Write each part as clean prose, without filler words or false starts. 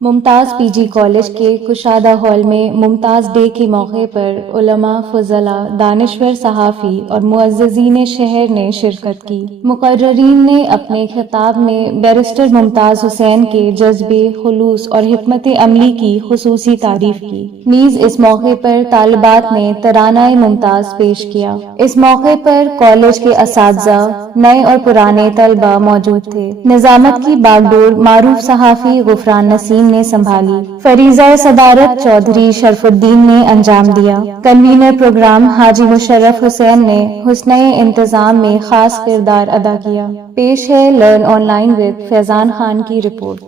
ممتاز پی جی college کے کشادہ hall میں ممتاز ڈے کے موقع پر علماء، فضلاء، دانشور صحافی اور معززین شہر نے شرکت کی۔ مقررین نے اپنے خطاب میں بیرسٹر ممتاز حسین کے جذبے، خلوص اور حکمت عملی کی خصوصی تعریف کی۔ نیز اس موقع پر طالبات نے ترانہ ممتاز پیش کیا۔ اس موقع پر کالج کے اساتذہ، نئے اور پرانے طلباء موجود تھے۔ نظامت کی باگڈور معروف صحافی غفران نسیم نے سنبھالی۔ فریضہ صدارت چودھری شرف الدین نے انجام دیا۔ کنوینر پروگرام حاجی مشرف حسین نے حسنِ انتظام میں خاص کردار ادا کیا۔ پیش ہے لرن آن لائن ود فیضان خان کی رپورٹ۔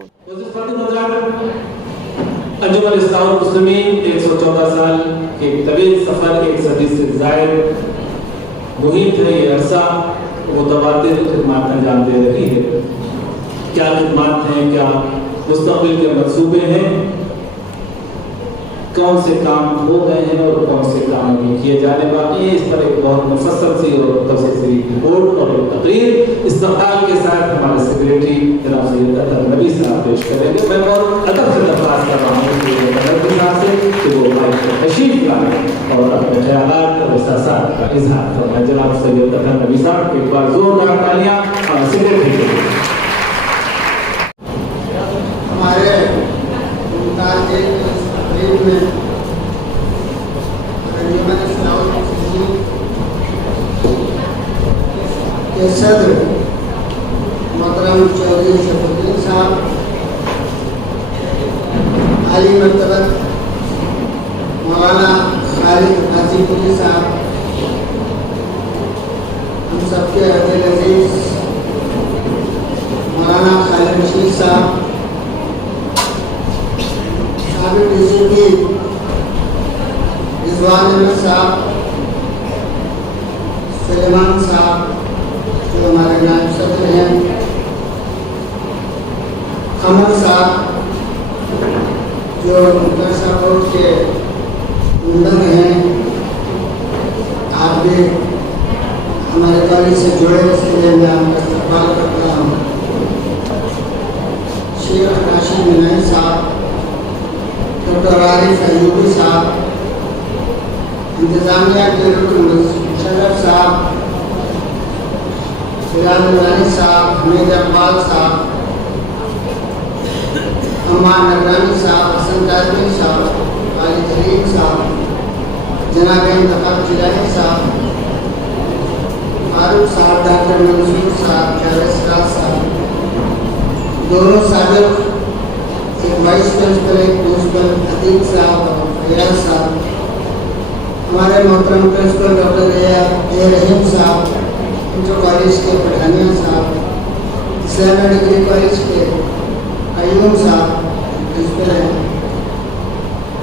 انجمن اسلام المسلمین 114 سال کے طویل سفر، ایک صدی سے زائد محیط ہے یہ عرصہ، متبادل خدمات انجام دے رہی ہے۔ کیا خدمات ہیں، کیا مستقبل کے منصوبے ہیں، کون سے کام ہو گئے ہیں اور کون سے کام ابھی کیے جانے باقی ہیں، اس پر ایک بہت مفصل سی اور تفصیلی رپورٹ اور ایک تقریر استقبال کے ساتھ ہمارے سیکریٹری جناب سید اطہر نبی صاحب پیش کریں گے۔ میں بہت ادب سے درخواست کر رہا ہوں کہ صاحب سے کہ وہ مائک پر تشریف لائیں اور اپنے خیالات اور احساسات کا اظہار کریں۔ جناب سید اطہر نبی صاحب کے ایک بار زوردار تالیاں ہمارے سیکریٹری کے لیے۔ ہمارے ممتاز ڈے کی تقریب میں انجمن اسلام المسلمین کے صدر محترم چودھری شرف الدین صاحب، عالی مرتبت مولانا خالد غازی پوری صاحب، ہم سب کے عزیز عزیز مولانا خالد رشید صاحب، سابق ڈی سی پی رضوان احمد صاحب، سلیمان صاحب جو ہمارے نائب صدر ہیں، قمر صاحب جو مدرسہ بورڈ کے ممبر ہیں، آپ بھی ہمارے کالج سے جڑے، اس کے لیے میں آپ کا استقبال کرتا ہوں۔ شیخ راشد منائی صاحب، ڈاکٹر عارف ایوبی صاحب، انتظامیہ کے رکن مشرف صاحب، بلال نورانی صاحب، حمید اقبال صاحب، عمار نگرانی صاحب، حسن کاظمی صاحب، خالد حلیم صاحب، جناب انتخاب جیلانی صاحب، فاروق صاحب، ڈاکٹر منصور صاحب، جاوید سراج صاحب، دونوں سابق، ایک وائس پرنسپل، ایک پرنسپل، عتیق صاحب اور فیاض صاحب، ہمارے محترم پرنسپل ڈاکٹر اے رحیم صاحب، انٹر کالج کے پٹھانیہ صاحب، اسلامیہ ڈگری کالج کے قیوم صاحب پرنسپل ہیں،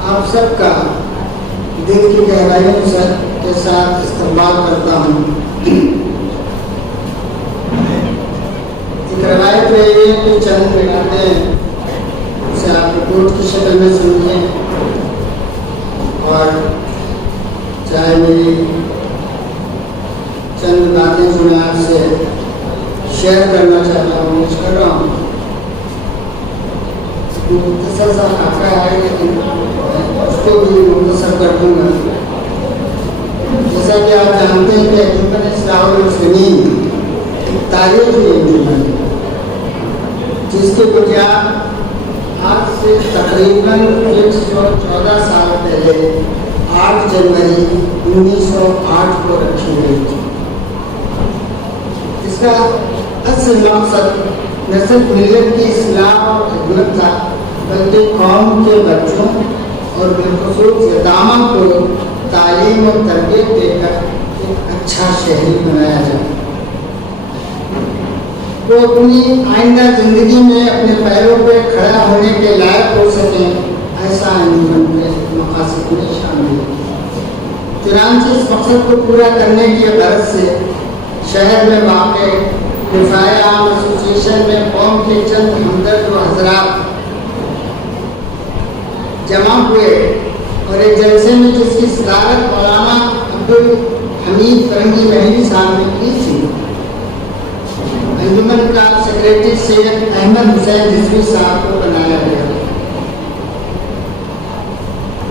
آپ سب کا دل کی گہرائیوں کے ساتھ استقبال کرتا ہوں۔ ایک روایت رہی ہے کہ چند منٹیں اسے آپ رپورٹ کی شکل میں سمجھیں، اور چاہے میری چند باتیں جو میں آپ سے شیئر کرنا چاہتا ہوں، کچھ کر رہا ہوں، مختصر سا خاکہ ہے لیکن اس کو بھی مختصر کر دوں گا۔ جیسا کہ آپ جانتے ہیں کہ انجمن اسلام المسلمین ایک تاریخی انجمن ہے جس کی بنیاد آج سے تقریباً 114 سال پہلے 8 جنوری 1908 کو رکھی گئی تھی۔ اس کا اصل مقصد نہ صرف ملت کی اصلاح اور خدمت تھا، بلکہ قوم کے بچوں اور بالخصوص یتاموں کو تعلیم اور تربیت دے کر ایک اچھا شہری بنایا جائے، وہ اپنی آئندہ زندگی میں اپنے پیروں پہ کھڑا ہونے کے لائق ہو سکیں، ایسا انجمن کے مقاصد میں شامل ہے۔ چنانچہ اس مقصد کو پورا کرنے کی غرض سے شہر میں واقع دفاع عام ایسوسی ایشن میں قوم کے چند ہمدرد و حضرات جمع ہوئے اور ایک جلسے میں جس کی صدارت مولانا عبدالحمید فرنگی محلی صاحب نے کی تھی، انجمن کا سیکریٹری سید احمد حسین رضوی صاحب کو بنایا گیا۔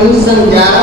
1911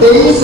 23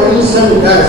1910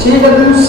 CWC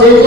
JJ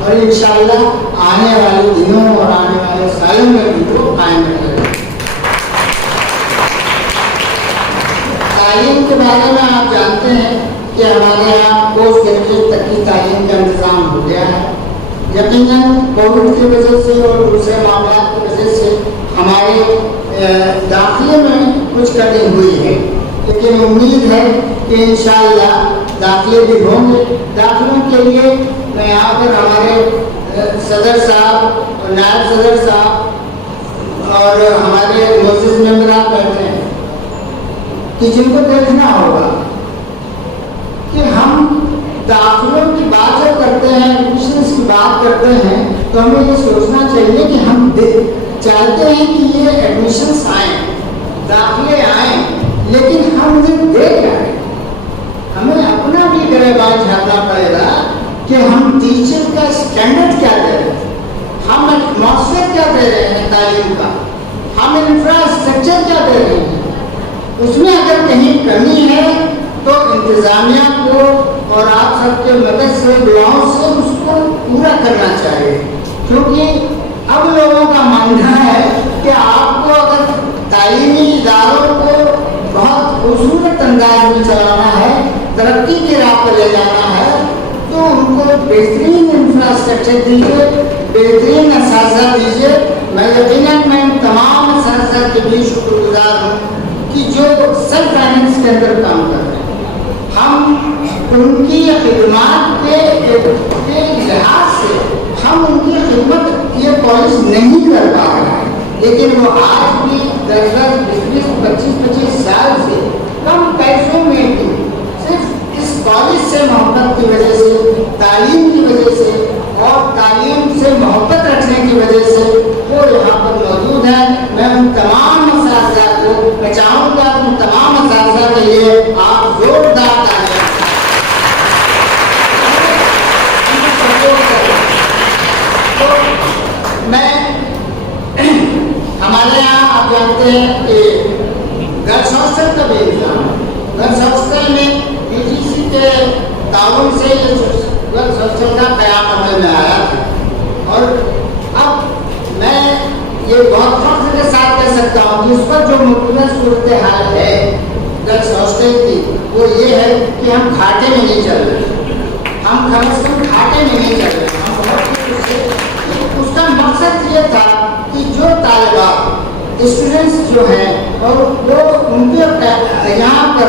اور انشاءاللہ آنے والے دنوں اور آنے والے سالوں میں بھی وہ قائم رہے گا۔ تعلیم کے بارے میں آپ جانتے ہیں کہ ہمارے یہاں پوسٹ گریجویٹ تک کی تعلیم کا انتظام ہو گیا ہے۔ یقیناً کووڈ کی وجہ سے اور دوسرے معاملات کی وجہ سے ہمارے داخلے میں کچھ کٹنگ ہوئی ہے، لیکن امید ہے کہ انشاءاللہ داخلے بھی ہوں گے۔ داخلوں کے لیے میں یہاں پر ہمارے صدر صاحب اور نائب صدر صاحب اور ہمارے معزز ممبران بیٹھے ہیں کہ جن کو دیکھنا ہوگا کہ ہم داخلوں کی بات جب کرتے ہیں، ایڈمیشنس کی بات کرتے ہیں، تو ہمیں یہ سوچنا چاہیے کہ ہم چاہتے ہیں کہ یہ ایڈمیشنس آئیں، داخلے آئیں، لیکن ہم انہیں دے کیا رہے ہیں؟ ہمیں اپنا بھی گریبان جھانکنا پڑے گا کہ ہم ٹیچر کا اسٹینڈرڈ کیا دے رہے ہیں، ہم ایٹماسفیئر کیا دے رہے ہیں تعلیم کا، ہم انفراسٹرکچر کیا دے رہے ہیں۔ اس میں اگر کہیں کمی ہے تو انتظامیہ کو اور آپ سب کے مدد سے دعاؤں سے اس کو پورا کرنا چاہیے، کیونکہ اب لوگوں کا ماننا ہے کہ آپ کو اگر تعلیمی اداروں کو بہت خوبصورت انداز میں چلانا ہے، ترقی کی راہ پر لے جانا ہے، تو ان کو بہترین انفراسٹرکچر دیجیے، بہترین اساتذہ دیجیے۔ میں یقیناً میں ان تمام اساتذہ کے بھی شکر گزار ہوں کہ جو سیلف فائنینس کے اندر کام کر رہے ہیں۔ ہم ان کی خدمات کے لحاظ سے ہم ان کی خدمت یہ کالج نہیں کر پا رہے ہیں، لیکن وہ آج بھی 10 20 25 سال سے کم پیسوں میں بھی صرف اس کالج سے محبت کی وجہ سے، تعلیم کی وجہ سے اور تعلیم سے محبت رکھنے کی وجہ سے وہ یہاں پر موجود ہے۔ میں ان تمام اساتذہ کو میں چاہوں گا ان تمام اساتذہ کے لیے آپ زوردار تالیاں تو میں ہمارے یہاں آپ جانتے ہیں کہ گرلس ہاسٹل کا بھی انتظام ہے۔ گرلس ہاسٹل میں پی جی سی کے تعاون سے گرلس ہاسٹل کا قیام عمل میں آیا تھا، اور اب میں یہ بہت فخر کے ساتھ کہہ سکتا ہوں کہ اس پر جو مطمئن صورتحال ہے گرلس ہاسٹل کی وہ یہ ہے کہ ہم گھاٹے میں نہیں چل رہے، ہم کم از کم گھاٹے میں نہیں چل رہے، ہم بہت اس کا مقصد یہ تھا کہ جو طالبات اسٹوڈنٹس جو ہیں اور وہ ان کے یہاں پر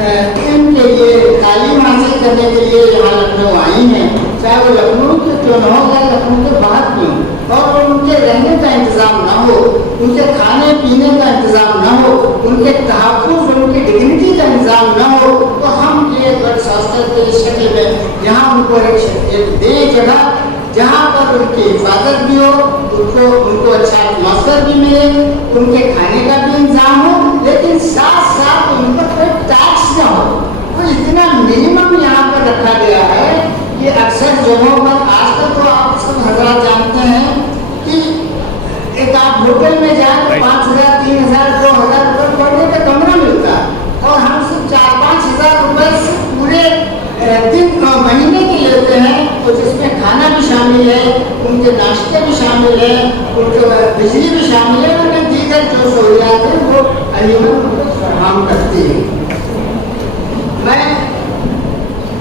ان کے لیے تعلیم حاصل کرنے کے لیے یہاں لکھنؤ آئی ہیں، چاہے وہ لکھنؤ کے کیوں نہ ہو یا لکھنؤ کے باہر کیوں، اور ان کے رہنے کا انتظام نہ ہو، ان کے کھانے پینے کا انتظام نہ ہو، ان کے تحفظ ان کی ڈگنیٹی کا انتظام نہ ہو، تو ہم یہ گرلس ہاسٹل کے شکل میں یہاں ان کو ایک دے جگہ جہاں پر ان کی حفاظت بھی ہو، ان کو اچھا ایٹماسفیئر بھی ملے، ان کے کھانے کا بھی انتظام ہو، لیکن ساتھ ساتھ ان پر کوئی ٹیکس نہ ہو۔ تو اتنا منیمم یہاں پر رکھا گیا ہے کہ اکثر جگہوں پر آج تک تو آپ سب حضرات جانتے ہیں کہ ایک آپ ہوٹل میں جائیں تو 5,000 3,000 2,000 روپے پڑھنے کا کمرہ ملتا ہے، اور ہم صرف 4-5 ہزار روپے سے پورے مہینے کے لیتے ہیں، تو جس میں کھانا بھی شامل ہے، ان کے ناشتے بھی شامل ہے، ان کے بجلی بھی شامل ہے، اور دیگر جو سہولیات ہیں وہ علیمت فراہم کرتی ہے۔ میں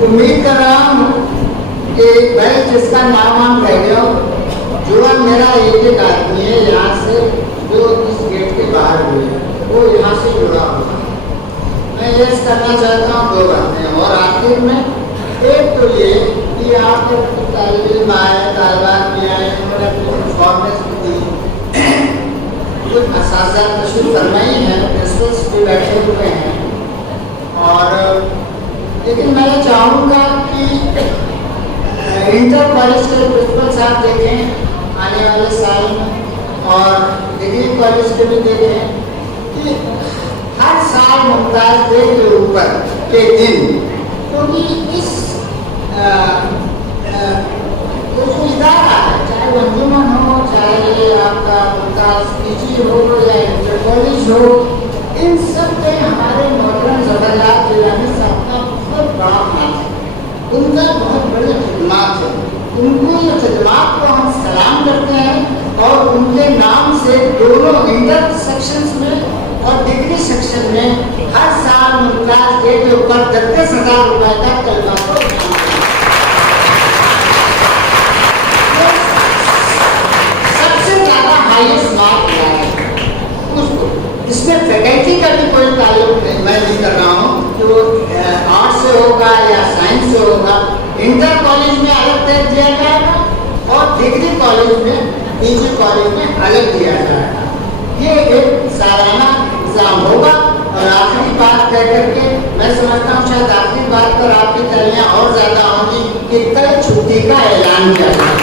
امید کر رہا ہوں کہ بھائی جس کا نام آپ کہہ گئے ہو، جو میرا ایک آدمی ہے یہاں سے جو اس گیٹ کے باہر ہوئے وہ یہاں سے جڑا ہوا ہے۔ میں یہ کرنا چاہتا ہوں 2 باتیں، اور آخر میں ایک تو یہ کہ آپ کے طالب علم آئے، طالبات بھی آئے، انہوں نے اپنی پرفارمنس بھی دی، کچھ اساتذہ تشریف فرمائی ہیں، پرنسپلس بھی بیٹھے ہوئے ہیں، اور لیکن میں یہ چاہوں گا کہ انٹر کالج کے پرنسپل صاحب دیکھیں آنے والے سال میں، اور ڈگری کالج کے بھی دیکھیں کہ ہر سال ممتاز ڈے کے اوپر کے دن، کیونکہ اس جو ادارہ ہے، چاہے وہ انجمن ہو، چاہے آپ کا ممتاز پی جی ہو یا انٹر کالج ہو، ان سب پہ ہمارے محترم زبردار جیلانی صاحب کا بہت بڑا ہاتھ ہے، ان کا بہت بڑی خدمات ہے، ان کو یہ ان کے نام سے دونوں انٹر سیکشنز میں اور ڈگری سیکشن میں ہر سال ممتاز ڈے کے اوپر 10,000 روپے کا طلبا کو سب سے زیادہ ہائیسٹ مارک ملا ہے اس میں فیکلٹی کا بھی کوئی تعلق میں نہیں کر رہا ہوں کہ وہ آرٹ سے ہوگا یا سائنس سے ہوگا. انٹر کالج میں الگ ٹیسٹ دیا جائے گا اور ڈگری کالج میں پی جی کالج میں الگ دیا جائے گا. یہ ایک سالانہ نظام ہوگا. اور آخری بات کہہ کر کے میں سمجھتا ہوں شاید آخری بات پر آپ کی تیاریاں اور زیادہ ہوں گی کہ کل چھٹی کا اعلان کیا جائے.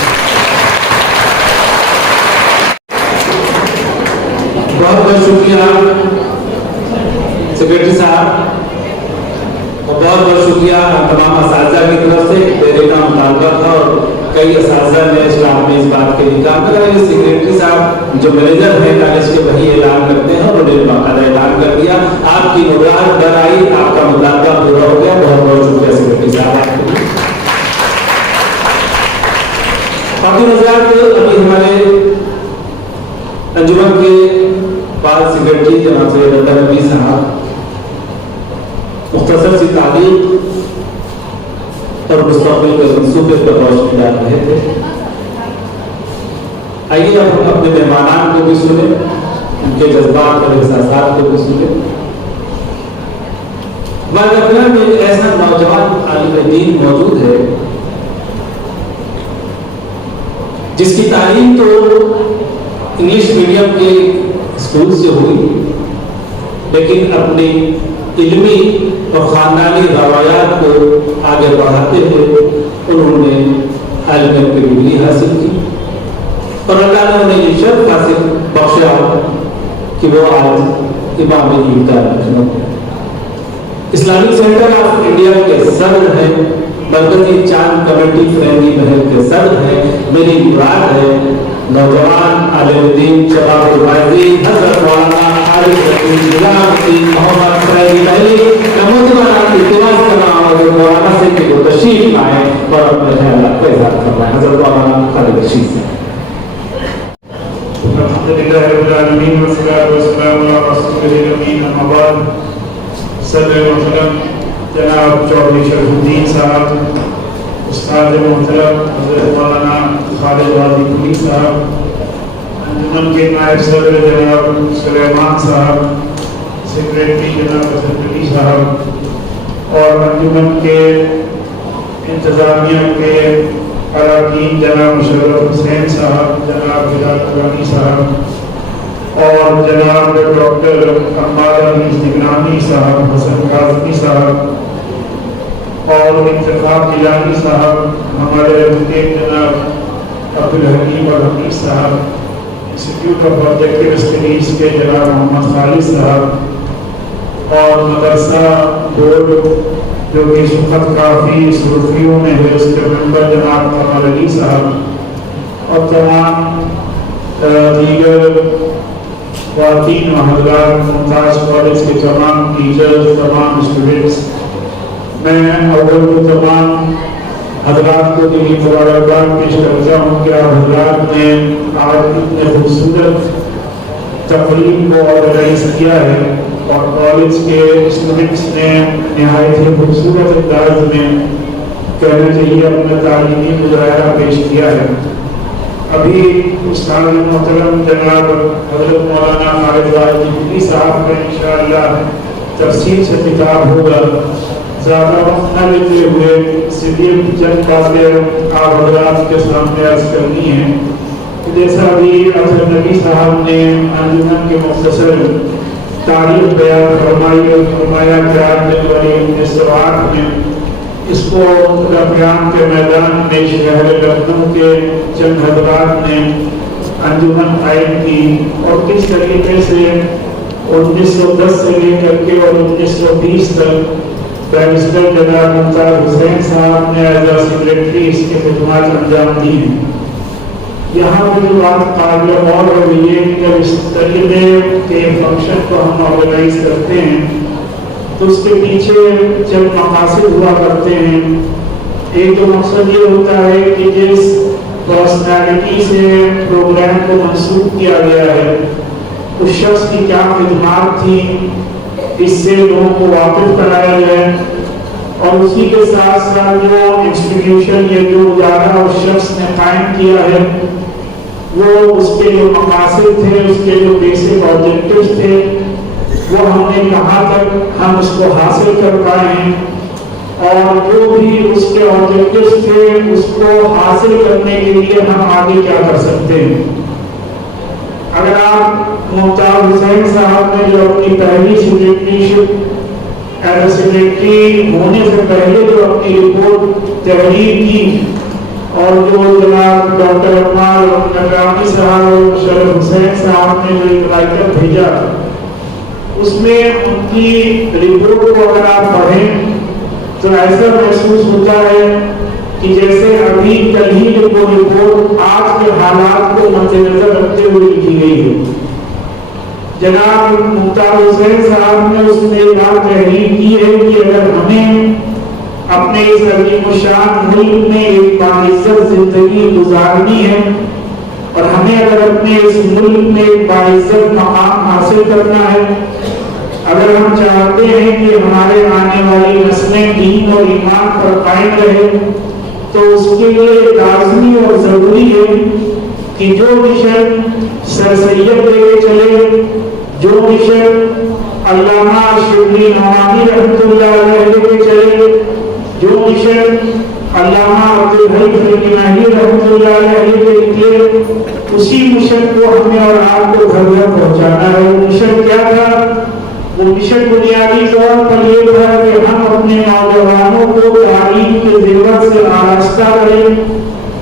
بہت بہت شکریہ سیکریٹری صاحب اور بہت بہت شکریہ تمام اساتذہ کی طرف سے. میرے کا مطالبہ تھا اور کئی اساتذہ نے اسٹاف میں اس بات کے لیے کام کیا. سیکریٹری صاحب جو مینیجر ہیں کالج کے وہی اعلان کرتے ہیں اور انہوں نے باقاعدہ اعلان کر دیا. آپ کی مراد بن آئی, آپ کا مطالبہ پورا ہو گیا. بہت بہت شکریہ سیکریٹری صاحب آپ کو. باقی نظرات ابھی ہمارے انجمن کے بعد سیکریٹری جناب سید عبداللہ نبی صاحب مختصر سی تعلیم اور مستقبل کے منصوبے پر روشنی ڈال رہے تھے. آئیے اب ہم اپنے مہمانان کو بھی سنیں, ان کے جذبات اور احساسات کو بھی سنیں. ہمارے اپنا میں ایک ایسا نوجوان عالم دین موجود ہے جس کی تعلیم تو انگلش میڈیم کے اسکول سے ہوئی, لیکن اپنی علمی اور خاندانی روایات کو آگے بڑھاتے ہوئے انہوں نے علم کی ڈگری حاصل کی اور اللہ نے انہیں یہ شرف حاصل بخشا کہ وہ آج امام عیدگاہ Lucknow Islamic centre of India کے صدر ہیں, مرکزی چاند کمیٹی فرینڈی محل کے صدر ہیں. میری مراد ہے نوجوان عالم دین شباب الغازی حضرت مولانا عارف رشید غلام الدین محمد سعید پہلی نمودمان التماس کرنا اور مولانا سے کہ وہ تشریف لائیں اور اپنے خیالات کا اظہار فرمائیں. حضرت مولانا خالد رشید سے. الحمدللہ رب العالمین والصلاۃ والسلام علی رسول الامین. اما بعد, صدر محترم جناب چودھری شرف الدین صاحب, استاد محترم حضرت مولانا خالد غازی پوری صاحب, انجمن کے نائب صدر جناب سلیمان صاحب, سیکریٹری جناب حسن علی صاحب اور انجمن کے انتظامیہ کے اراکین جناب مشرف حسین صاحب, جناب ہدایت رانی صاحب اور جناب ڈاکٹر عمار علی نگرانی صاحب, حسن کاظمی صاحب اور انتخاب گیلانی صاحب, ہمارے ایڈوکیٹ جناب عبدالحکیم اور حمید صاحب, انسٹیٹیوٹ آف آبجیکٹیو اسٹڈیز کے جناب محمد خالد صاحب اور مدرسہ بورڈ جو کہ سخت کافی سرخیوں میں ہے اس کے ممبر جناب کمال علی صاحب اور تمام دیگر خواتین و حضرات, ممتاز کالج کے تمام ٹیچرز, تمام اسٹوڈنٹس. میں اول کو تمام حضرات کو دلی مبارکباد پیش کرتا ہوں کہ آپ حضرات نے آج اتنے خوبصورت تقریب کو آرگنائز کیا ہے اور کالج کے اسٹوڈنٹس نے نہایت ہی خوبصورت انداز میں کہنا چاہیے اپنا تعلیمی مظاہرہ پیش کیا ہے. ابھی استاد محترم جناب حضرت مولانا خالد غازی پوری صاحب کا انشاءاللہ تفصیل سے خطاب ہوگا. زیادہ وقت نہ لیتے ہوئے صرف چند باتیں آپ حضرات کے سامنے عرض کرنی ہیں. جیسا ابھی اظہر نبی صاحب نے انجمن کے مختصر تاریخ بیان فرمائی اور فرمایا کہ آج جنوری 1908 میں اس کو رفیان کے میدان میں شہر لکھنؤ کے چند حضرات نے انجمن قائم کی اور کس طریقے سے 1910 سے لے کر کے اور 1920 تک بیرسٹر جناب ممتاز حسین صاحب نے ایز اے سیکریٹری اس کے خدمات انجام دی ہیں. یہاں پہ جو بات قابل غور ہو رہی ہے کہ جب اس طریقے کے فنکشن کو ہم آرگنائز کرتے ہیں تو اس کے پیچھے چند مقاصد ہوا کرتے ہیں. ایک تو مقصد یہ ہوتا ہے کہ جس پرسنالٹی سے پروگرام کو منسوخ کیا گیا ہے، اس شخص کی کیا خدمات تھی، اس سے لوگوں کو واقف کرایا جائے، اور اسی کے ساتھ ساتھ جو انسٹیٹیوشن یا جو ادارہ اس شخص نے قائم کیا ہے وہ اس کے جو مقاصد تھے، اس کے جو بیسک آبجیکٹیوز تھے، وہ ہم نے کہاں تک ہم اس کو حاصل کر پائے ہیں، اور جو بھی اس کے آبجیکٹیوز تھے اس کو حاصل کرنے کے لیے ہم آگے کیا کر سکتے ہیں۔ اگر آپ ممتاز حسین صاحب نے جو اپنی پہلی سیکریٹریشپ ایز سیکریٹری ہونے سے پہلے جو اپنی رپورٹ تحریر کی، اور جو جناب ڈاکٹر عمار نگرامی صاحب اور مشرف حسین صاحب نے جو ایک رائٹر بھیجا، اس میں ان کی رپورٹ کو اگر آپ پڑھیں تو ایسا محسوس ہوتا ہے کہ جیسے ابھی کل ہی جو وہ رپورٹ آج کے حالات کو مد نظر رکھتے ہوئے لکھی گئی ہے۔ جناب ممتاز حسین صاحب نے اس میں بات تحریر کی ہے کہ اگر ہمیں اپنے اس عظیم الشان ملک میں ایک باعزت زندگی گزارنی ہے، اور ہمیں اگر اپنے اس ملک میں ایک باعزت مقام حاصل کرنا ہے، اگر ہم چاہتے ہیں کہ ہمارے آنے والی نسلیں دین اور ایمان پر قائم رہے، تو اس کے لیے لازمی اور ضروری ہے کہ جو مشن سر سید لے کے چلے، جو مشن علامہ شبلی نعمانی رحمۃ اللہ علیہ لے کے چلے، جو مشن علامہ عبدالحی فرقیناہی رحمۃ اللہ علیہ لے کے نکلے، اسی مشن کو ہمیں اور آپ کو گھر گھر پہنچانا ہے۔ وہ مشن کیا تھا؟ وہ مشن بنیادی طور پر یہ تھا کہ ہم اپنے نوجوانوں کو تعلیم کے زیور سے آراستہ کریں،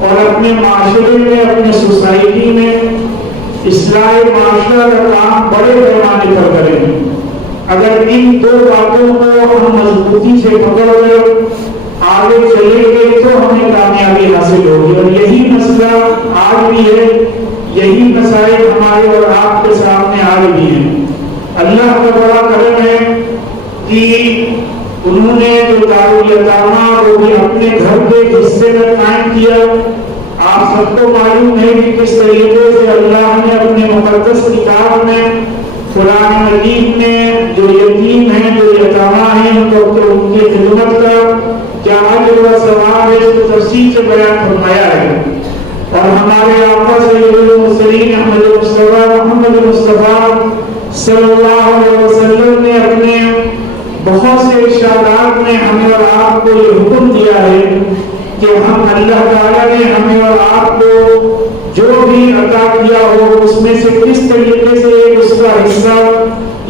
اور اپنے معاشرے میں، اپنے سوسائٹی میں اصلاح معاشرہ کا کام بڑے پیمانے پر کریں۔ اگر ان دو باتوں کو ہم مضبوطی سے پکڑ کر آگے چلیں گے تو ہمیں کامیابی حاصل ہوگی، اور یہی مسئلہ آج بھی ہے، یہی مسائل ہمارے اور آپ کے سامنے آج بھی ہیں۔ اللہ کا بڑا کرم ہے کہ انہوں نے جو دارالیتامہ وہ بھی اپنے گھر کے حصے میں قائم کیا۔ آپ سب کو معلوم ہے کہ کس طریقے سے اللہ نے اپنے مقدس کتاب میں، قرآن مجید میں جو یتیم ہیں، جو یتامہ ہیں، ان کی خدمت کا کیا اجر و ثواب ہے، اس کو تفصیل سے بیان فرمایا ہے۔ اور ہمارے آقا سید المرسلین احمد مصطفیٰ محمد مصطفیٰ صلی اللہ علیہ وسلم نے اپنے بہت سے ارشادات میں ہمیں اور آپ کو یہ حکم دیا ہے کہ ہم اللہ تعالیٰ نے ہمیں اور آپ کو جو بھی عطا کیا ہو اس میں سے کس طریقے سے ایک اس کا حصہ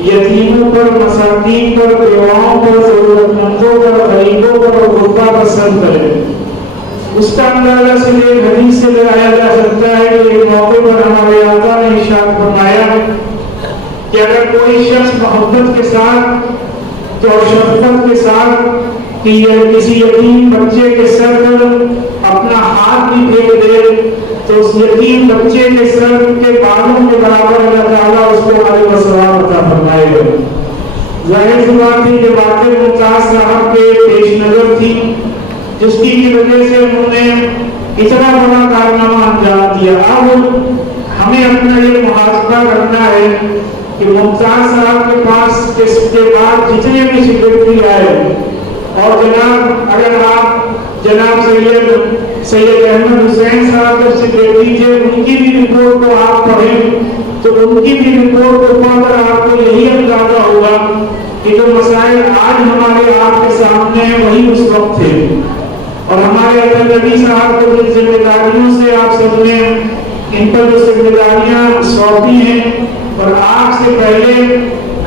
یتیموں پر، مساکین پر، بیواؤں پر، ضرورت مندوں پر، غریبوں پر اور غربا پر صرف کرے۔ اس کا اندازہ صرف ایک حدیث سے لگایا جا سکتا ہے کہ ایک موقع پر ہمارے آقا نے ارشاد فرمایا کہ اگر کوئی شخص محبت کے ساتھ اور شفقت کے ساتھ کہ یہ کسی یتیم بچے کے سر پر اپنا ہاتھ بھی پھیر دے تو اس یتیم بچے کے سر کے بالوں کے برابر اللہ تعالیٰ اس کو اجر و ثواب عطا فرمائے گا۔ ظاہر سی بات ہے کہ واقع ممتاز صاحب کے پیش نظر تھی، جس کی وجہ سے انہوں نے اتنا بڑا کارنامہ انجام دیا۔ اب ہمیں اپنا یہ محاسبہ کرنا ہے کہ ممتاز صاحب کے پاس اس کے بعد جتنے بھی سیکریٹری آئے، اور جناب اگر آپ جناب سید احمد حسین صاحب جب سیکریٹری تھے، ان کی بھی رپورٹ کو آپ پڑھیں تو ان کی بھی رپورٹ کو پڑھ کر آپ کو یہی اندازہ ہوگا کہ جو مسائل آج ہمارے آپ کے سامنے ہیں وہی اس وقت تھے، اور ہمارے اطہر نبی صاحب کو جن ذمہ داریوں سے آپ سب نے ان پر جو ذمہ داریاں سونپی ہیں، اور آپ سے پہلے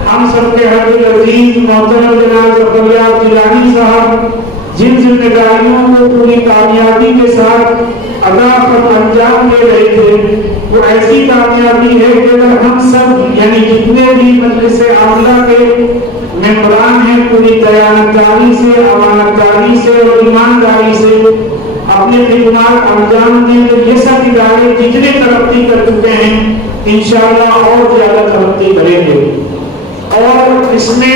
ہم سب کے حضرت عزیز محترم جناب ظفریہ جیلانی صاحب جن ذمہ داریوں کو پوری کامیابی کے ساتھ ادا پر انجام دے رہے تھے، وہ ایسی کامیابی ہے کہ اگر ہم سب یعنی جتنے بھی مجلس عاملہ کے ممبران ہیں پوری دیانتداری سے، امانتداری سے اور ایمانداری سے اپنے خدمات انجام دیں تو یہ سب ادارے جتنے ترقی کر چکے ہیں انشاءاللہ اور زیادہ ترقی کریں گے۔ اور اس میں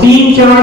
3-4